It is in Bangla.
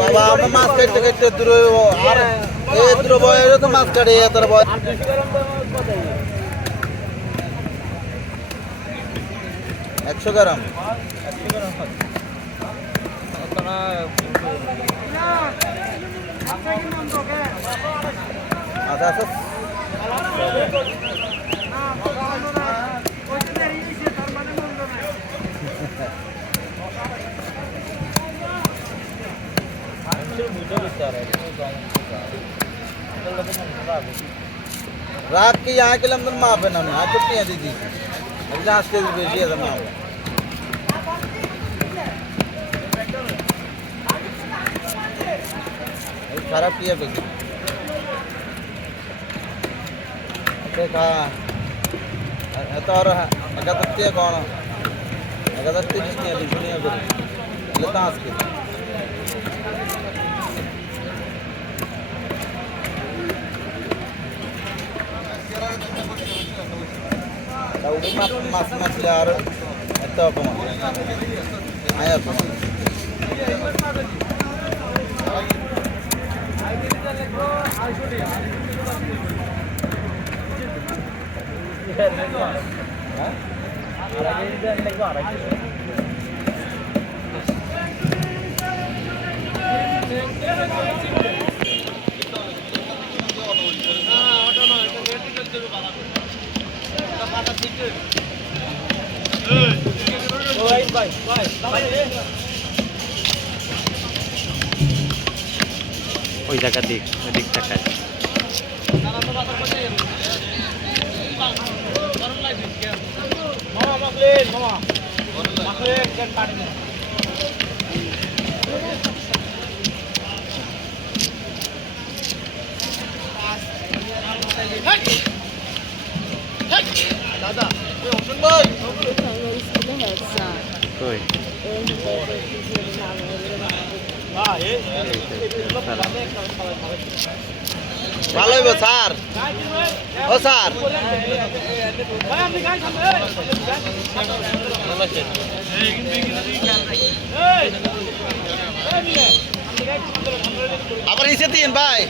বাবা আমরা মাছ কাটতে কাটতে দূরে আর এই দূরে বয়ে তো মাছ কাটে এত বয় 100 গ্রাম আচ্ছা আচ্ছা रात के यहाँ के लंदन माँ पे ना आज तो नहीं दीदी अभी आज के बेची है माँ खराब किया बेची देखा तो और अगर तत्ते कौन अगर तत्ते किसने अभी दुनिया को लेता आज के udah mas jar itu apa mah ayo apa ওই জায়গা দিক ওই দিক তাকায় দাদা হোসেন ভাই কই ভালো হইব স্যার ও স্যার আবার নিচে দিন ভাই